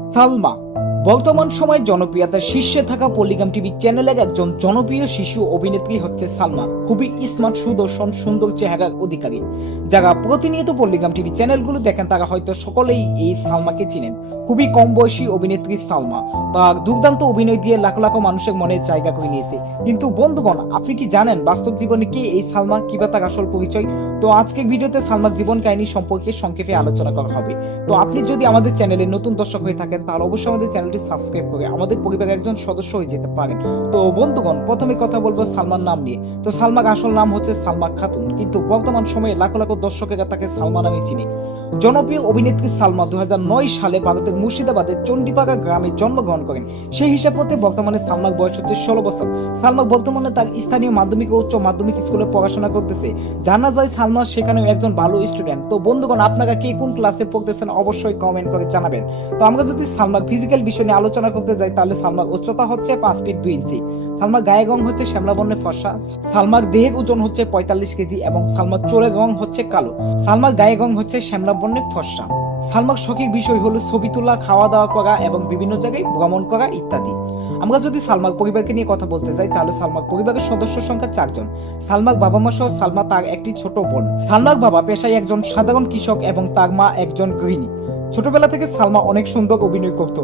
সালমা বর্তমান সময়ে জনপ্রিয়তার শীর্ষে থাকা পলিগাম টিভি চ্যানেলের একজন জনপ্রিয় শিশু অভিনেত্রী হচ্ছে সালমা খুবই স্মার্ট, সুদর্শন, সুন্দর চেহারার অধিকারী। যারা প্রতিনিয়ত পল্লিগাম টিভি চ্যানেলগুলো দেখেন, তারা হয়তো সকলেই এই সালমাকে চিনেন। খুবই কম বয়সী অভিনেত্রী সালমা। তার দুর্দান্ত অভিনয় দিয়ে লাখ লাখ মানুষের মনে জায়গা করে নিয়েছে। কিন্তু বন্ধুগণ, আপনি কি জানেন বাস্তব জীবনে কি এই সালমা, কিবা তার আসল পরিচয়? তো আজকের ভিডিওতে সালমার জীবন কাহিনী সম্পর্কে সংক্ষেপে আলোচনা করা হবে। তো আপনি যদি আমাদের চ্যানেলে নতুন দর্শক হয়ে থাকেন, তাহলে অবশ্যই আমাদের চ্যানেলটি সাবস্ক্রাইব করে আমাদের পরিবারের একজন সদস্য হয়ে যেতে পারেন তো বন্ধুগণ, প্রথমে কথা বলব সালমান নাম নিয়ে। তো সালমার আসল নাম হচ্ছে সালমা খাতুন। কিন্তু বর্তমান সময়ে লাখ লাখ দর্শকেরা তাকে সালমা নামে চিনে। জনপ্রিয় অভিনেত্রী সালমা দু সালে ভারতের মুর্শিদাবাদের চণ্ডীপাড়া গ্রামে জন্মগ্রহণ করেন। সেই হিসাব মতে বর্তমানে সালমার বয়স হচ্ছে ষোলো বছর। সালমা বর্তমানে তার স্থানীয় মাধ্যমিক ও উচ্চ মাধ্যমিক স্কুলে পড়াশোনা করতেছে। জানা যায় সালমা সেখানেও একজন ভালো স্টুডেন্ট তো বন্ধুগণ, আপনারা কে কোন ক্লাসে পড়তেছেন অবশ্যই কমেন্ট করে জানাবেন। তো আমরা যদি সালমার ফিজিক্যাল বিষয় নিয়ে আলোচনা করতে যাই, তাহলে সালমার উচ্চতা হচ্ছে পাঁচ ফিট দুই ইঞ্চি। সালমার গায়ে রং হচ্ছে শ্যামলা বর্ণের ফর্সা। সালমার দেহের ওজন হচ্ছে পঁয়তাল্লিশ কেজি এবং সালমার চোরের রং হচ্ছে কালো। সালমার গায়ে রং হচ্ছে শ্যামলা বর্ণের ফর্সা। সালমার শখের বিষয় হলো ছবি তোলা খাওয়া দাওয়া করা এবং বিভিন্ন জায়গায় ভ্রমণ করা ইত্যাদি। আমরা যদি সালমার পরিবারকে নিয়ে কথা বলতে যাই, তাহলে সালমার পরিবারের সদস্য সংখ্যা চারজন। সালমার বাবা মা সহ সালমা তার একটি ছোট বোন। সালমার বাবা পেশায় একজন সাধারণ কৃষক এবং তার মা একজন গৃহিণী। ছোটবেলা থেকে সালমা অনেক সুন্দর অভিনয় করত।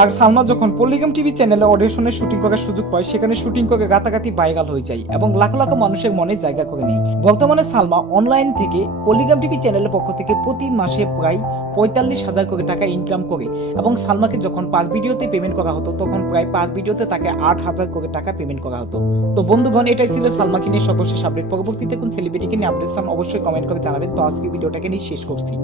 আর সালমা যখন পল্লিগাম টিভি চ্যানেলে অডিশনের শুটিং করার সুযোগ পায়, সেখানে শুটিং করে গাতাগাতি ভাইরাল হয়ে যায় এবং লাখ লাখ মানুষের মনে জায়গা করে নেয়। বর্তমানে সালমা অনলাইন থেকে পল্লিগাম টিভি চ্যানেলের পক্ষ থেকে প্রতি মাসে প্রায় পঁয়তাল্লিশ হাজার কোটি টাকা ইনকাম করে এবং সালমাকে যখন পার ভিডিওতে পেমেন্ট করা হতো, তখন প্রায় পার ভিডিওতে তাকে আট হাজার কোটি টাকা পেমেন্ট করা হতো। তো বন্ধুগণ, এটাই ছিল সালমাকে নিয়ে সর্বশেষ আপডেট পরবর্তীতে কোন সেলিব্রিটিকে নিয়ে আপডেট অবশ্যই কমেন্ট করে জানাবেন। তো আজকে ভিডিওটাকে নিয়ে শেষ করছি।